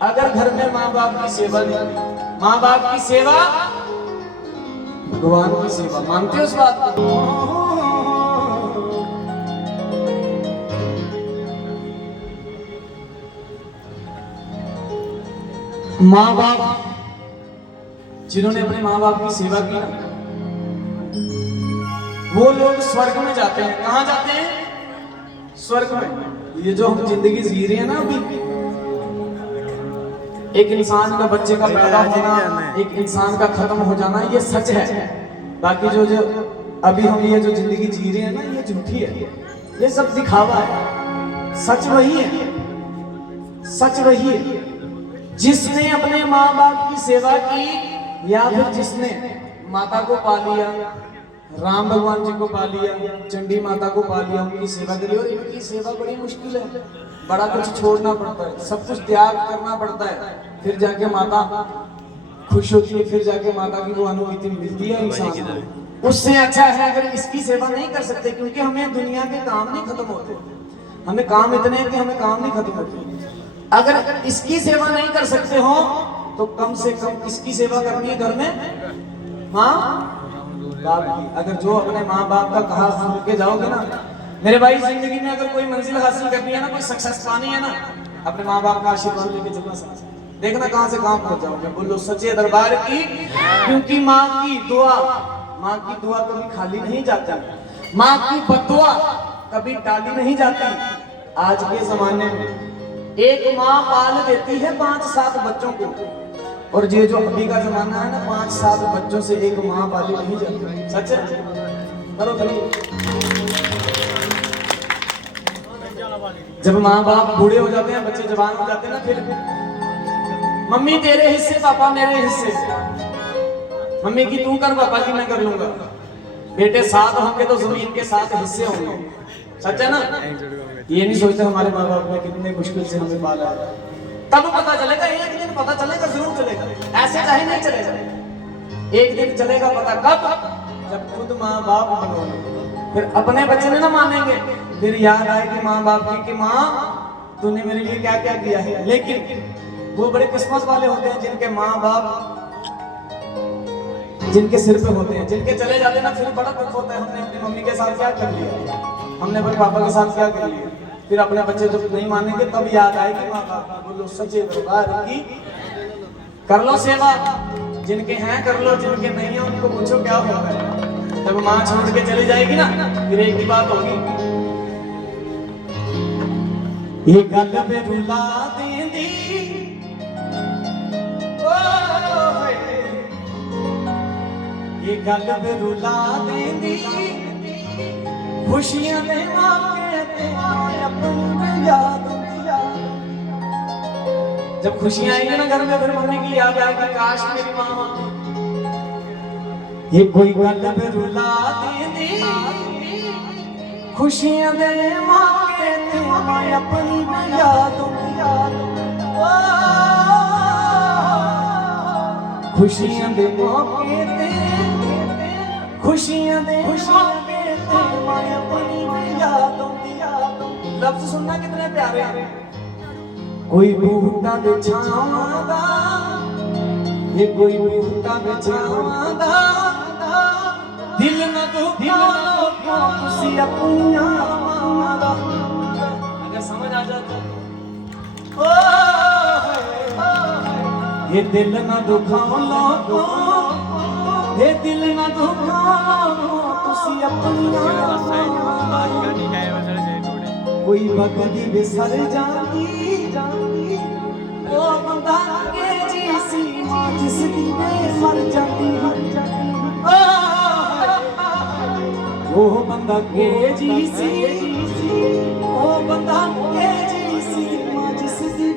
अगर घर में माँ बाप की सेवा नहीं, माँ बाप की सेवा भगवान की सेवा, मानते हो उस बात को? माँ बाप जिन्होंने अपने माँ बाप की सेवा की ना, वो लोग स्वर्ग में जाते हैं। कहाँ जाते हैं? स्वर्ग में। ये जो हम जिंदगी जी रहे हैं ना, अभी एक इंसान का बच्चे का पैदा होना, एक इंसान का खत्म हो जाना, ये सच है। बाकी जो अभी हम ये जो जिंदगी जी रहे हैं ना, ये झूठी है, ये सब दिखावा है। सच वही है, सच वही है जिसने अपने माँ बाप की सेवा की, या फिर जिसने माता को पा लिया, राम भगवान जी को पा लिया, चंडी माता को पा लिया, उनकी सेवा करी। और इनकी सेवा बड़ी मुश्किल है, बड़ा कुछ छोड़ना पड़ता है, सब कुछ त्याग करना पड़ता है, फिर जाके माता खुश होती है, फिर जाके माता की वो अनुभूति मिलती है इंसान को। उससे अच्छा है अगर इसकी सेवा नहीं कर सकते, क्योंकि हमें दुनिया के काम नहीं खत्म होते, हमें काम इतने हैं कि हमें काम नहीं खत्म होते। अगर इसकी सेवा नहीं कर सकते हो तो कम से कम इसकी सेवा करनी है घर में, माँ बाप की। अगर जो अपने माँ बाप का कहा सुन के जाओगे ना, मेरे भाई जिंदगी में अगर कोई मंजिल हासिल करनी है ना, कोई सक्सेस पानी है ना, अपने माँ बाप का आशीर्वाद लेके चलना सकता। देखना कहां से कहां पहुंच जाओगे। बोलो सच्चे दरबार की, क्योंकि माँ की दुआ कभी खाली नहीं जाती, माँ की बद्दुआ कभी टाली नहीं जाती। आज के जमाने में एक माँ पाल देती है 5-7 बच्चों को, और ये जो अभी का जमाना है ना, 5-7 बच्चों से एक माँ पाली नहीं जाती। सच है? करो जब माँ बाप बूढ़े हो जाते हैं, बच्चे जवान हो जाते हैं ना, फिर मम्मी तेरे हिस्से, पापा मेरे हिस्से, मम्मी की तू कर, पापा की मैं कर लूंगा। बेटे साथ होंगे तो जमीन के 7 हिस्से होंगे। सच है ना? ये नहीं सोचते हमारे माँ बाप ने कितने मुश्किल से हमें पाला है। तब पता चलेगा, एक दिन पता चलेगा, जरूर चलेगा, ऐसे चाहे नहीं चलेगा, एक दिन चलेगा पता। कब? जब खुद माँ बाप बनोगे, फिर अपने बच्चे ने ना मानेंगे, फिर याद आएगी माँ बाप की कि माँ तूने मेरे लिए क्या क्या किया है। लेकिन वो बड़े किस्मत वाले होते हैं जिनके माँ बाप जिनके सिर पे होते हैं, जिनके चले जाते हैं ना, फिर बड़ा दुख होता है, हमने अपनी मम्मी के साथ क्या कर लिया, हमने अपने पापा के साथ क्या कर लिया। फिर अपने बच्चे जब नहीं मानेंगे तब याद आएगी माँ बाप। बोलो सच्चे दरबार की, कर लो सेवा, जिनके हैं कर लो, जिनके नहीं है उनको पूछो क्या होगा। जब माँ छोड़ के चली जाएगी ना, फिर एक ही बात होगी, ये गल पे रुला देंदी, ये गल पे रुला देंदी, खुशियां दे मौके ते अपनी याद दिया। जब खुशियां आएंगी ना घर में, फिर मम्मी की याद आएगी, काश मेरी माँ होती। ये कोई गल पे रुला देंदी, खुशियां दे मौके ते अपनी याद दिया। खुशियां दे मौके ते, खुशियां दे मौके ते अपनी याद दिया। लफ्ज सुनना कितने प्यारे हैं। कोई बूटा बिछावां दा, ये कोई बूटा बिछावां दा, दिल न दुखाओ तुसी अपनियां मां दा। अगर समझ आ जाता, ये दिल न दुखाओ लोगो, ये दिल न दुखाओ तुसी अपनियां मां दा। कोई भगदी बिसर जाती, ओ बंदा के जी सी मां जिसदी मर जाती, ओ बंदा के जी सी, ओ बंदा के जी सी मां जिसदी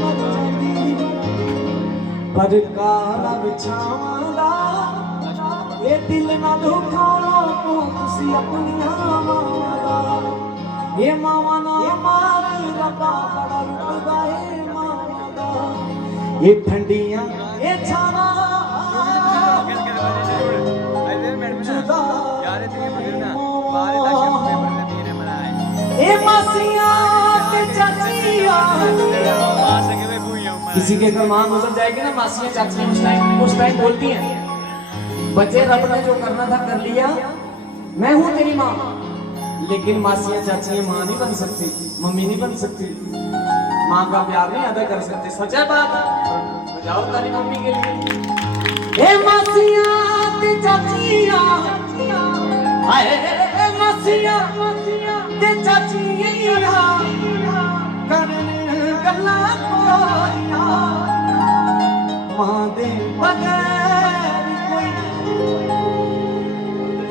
मर जाती। पर काला बिछावां दा, ये दिल ना दुखाओ तुसी अपनियां मां दा। ये मावा ना मार रब्बा बड़ा रुतबा है मां दा। ये ठंडियां ये छावा जुदा, ये मासियां ते चाचियां किसी के घर माँ गुजर जाएगी ना, मासियां चाचियां उस टाइम बोलती हैं, बच्चे रब ने जो करना था कर लिया, मैं हूं तेरी माँ। लेकिन मासियां चाचियां माँ नहीं बन सकती, मम्मी नहीं बन सकती, माँ का प्यार नहीं अदा कर सकते। सच है बात, बजाओ ताली मम्मी के लिए। ए मासियां ते चाचियां, आए मासियां ते चाचियां करन गल्ला कोरियां, मां दे बगैर कोई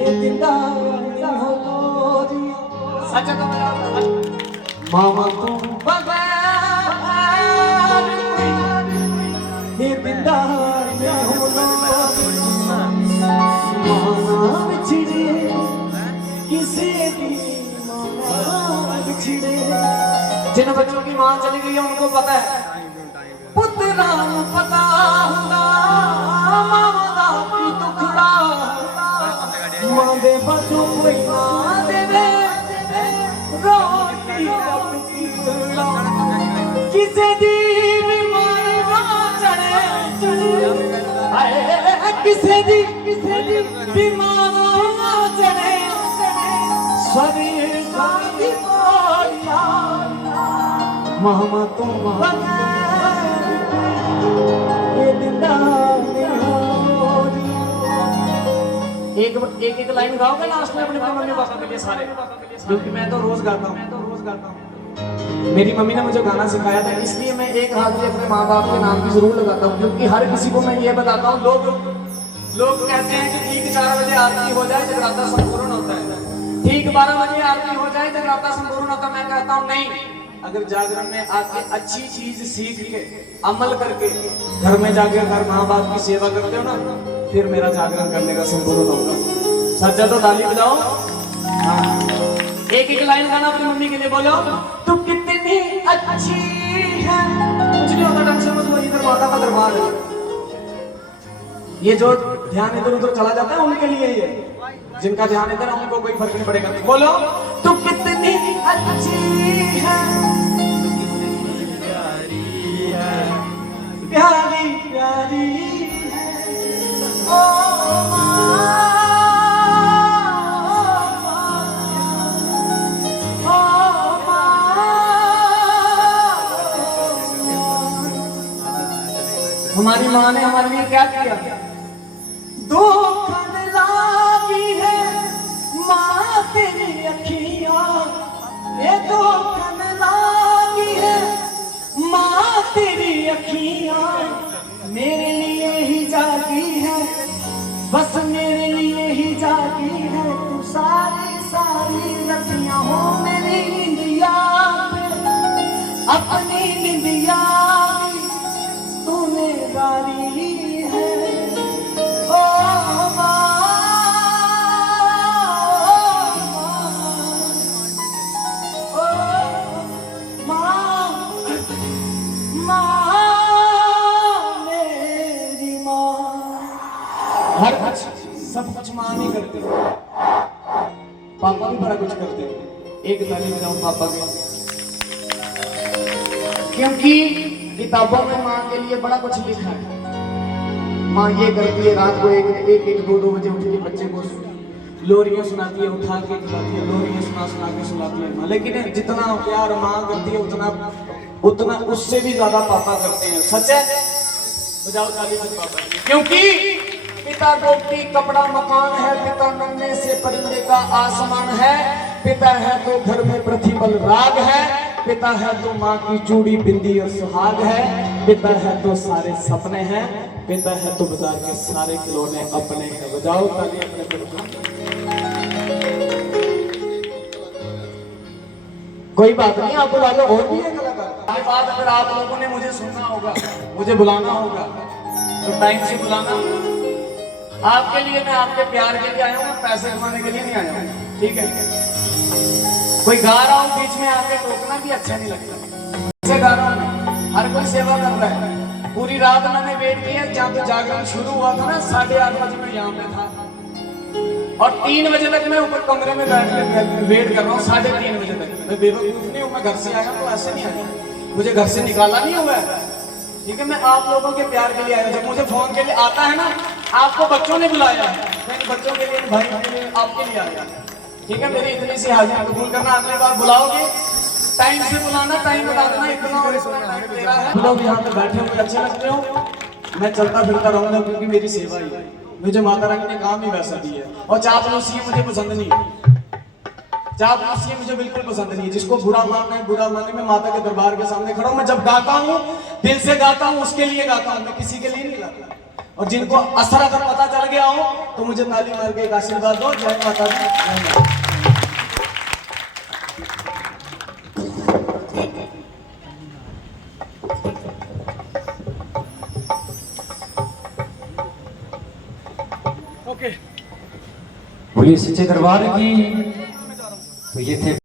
ये दिंदा नहीं हो तोरियां। सच है मामा तू बगैर कोई ये दिंदा नहीं हो तोरियां। माना बिछड़े किसी की माना बिछड़े। जिन बच्चों की मां चली गई है उनको पता है, पुत्रा पता हुंदा मामा दा की दुखड़ा, मां दे बच्चों कोई ना देवे रोटी कपड़ा। किसे दी बीमार चढ़े, किसे दी बीमार चढ़े, शरीर का मामा तुम ये दिंदा एक लाइन गाओगे लास्ट में अपने मम्मी पापा के लिए सारे, क्योंकि मैं तो रोज गाता हूँ। मेरी मम्मी ने मुझे गाना सिखाया था, इसलिए मैं एक हाथ से अपने माँ बाप के नाम की जरूर लगाता हूँ, क्योंकि हर किसी को मैं ये बताता हूँ। लोग कहते हैं कि ठीक 4 बजे आरती हो जाए जगराता संपूर्ण होता है, ठीक 12 बजे आरती हो जाए जगराता संपूर्ण होता है। मैं कहता हूँ नहीं, अगर जागरण में आके अच्छी चीज सीख के अमल करके घर में जाके अगर माँ बाप की सेवा करते हो ना, फिर मेरा जागरण करने का संपूर्ण होगा। सच्चा तो ताली बजाओ। हाँ, एक लाइन गाना अपनी मम्मी के लिए बोलो। तू कितनी अच्छी है, कुछ नहीं होता, ढंग से मत बोल, इधर माता का दरबार है। ये जो ध्यान इधर उधर चला जाता है उनके लिए, ये जिनका ध्यान इधर है उनको कोई फर्क नहीं पड़ेगा। बोलो तू कितनी अच्छी है, प्यारी प्यारी ओ हमारी माँ ने हमारे लिए क्या किया? दो खन लागी है माँ तेरी अखियाँ, ये दो खन लागी है माँ तेरी अखियाँ, मेरे लिए ही जागी है, बस मेरे लिए ही जागी है। तू सारी सारी रतियाँ हो मेरी निंदिया, अपनी निंदिया तूने गाली है। ओ हर कुछ सब कुछ माँ नहीं करते, पापा भी बड़ा कुछ करते हैं। एक ताली बजाओ पापा के, क्योंकि किताबों में माँ के लिए बड़ा कुछ लिखा है। माँ ये करती है, रात को एक 2 बजे उठ के बच्चे को लोरियां सुनाती है, उठा के खिलाती है, लोरियां सुना के सुनाती है माँ। लेकिन जितना प्यार माँ करती है उतना उससे भी ज्यादा पापा करते हैं। सच है, बजाओ ताली पापा, क्योंकि पिता रोटी कपड़ा मकान है, पिता नन्हे से परिंदे का आसमान है, पिता है तो घर में प्रतिपल राग है, पिता है तो माँ की चूड़ी बिंदी और सुहाग है, पिता है तो सारे सपने हैं, पिता है तो बाजार के सारे खिलौने अपने हैं। बजाओ ताली अपने पिता। कोई बात नहीं, आपको वाले और भी है कलाकार। ये बात अगर आप लोगों ने मुझे सुनना होगा, मुझे बुलाना होगा, तो टाइम से बुलाना। आपके लिए, मैं आपके प्यार के लिए आया हूँ, पैसे कमाने के लिए नहीं आया हूँ। ठीक है, कोई गा रहा हूँ बीच में आके टोकना भी अच्छा नहीं लगता। ऐसे गा रहा हूँ, हर कोई सेवा कर रहा है। पूरी रात मैंने वेट किया, जब तो जागरण शुरू हुआ था ना 8:30 बजे मैं यहाँ पे था, और 3 बजे तक मैं ऊपर कमरे में बैठ के वेट कर रहा हूँ। 3:30 बजे तक मैं बेवकूफ नहीं हूँ, मैं घर से आया तो ऐसे नहीं आया, मुझे घर से निकाला नहीं हुआ है। ठीक है, मैं आप लोगों के प्यार के लिए आया हूं। जब मुझे फोन के लिए आता है ना, आपको बच्चों ने बुलाया है, मैं इन बच्चों के लिए, भाई के लिए, आपके लिए आया। ठीक है, मेरी इतनी सी हाजिरी कबूल करना। अगली बार बुलाओगे टाइम से बुलाना, टाइम बता देना, इतना और इतना टाइम दे रहा है। आप लोग यहाँ पे बैठे हुए अच्छे लगते हो, मैं चलता फिरता रहूंगा क्योंकि मेरी सेवा ही है। मुझे माता रानी ने काम ही वैसा दी है। और चापलूसी मुझे पसंद नहीं है, चापलूसी मुझे बिल्कुल पसंद नहीं है। जिसको बुरा मानना है बुरा माने। मैं माता के दरबार के सामने खड़ा हूं, मैं जब गाता हूं दिल से गाता हूं, उसके लिए गाता हूं, मैं किसी के लिए नहीं गाता। और जिनको असर अगर पता चल गया हो तो मुझे ताली मार के एक आशीर्वाद दो। जय माता दी, जय माता। बोलिए सच्चे दरबार की। तो ये थे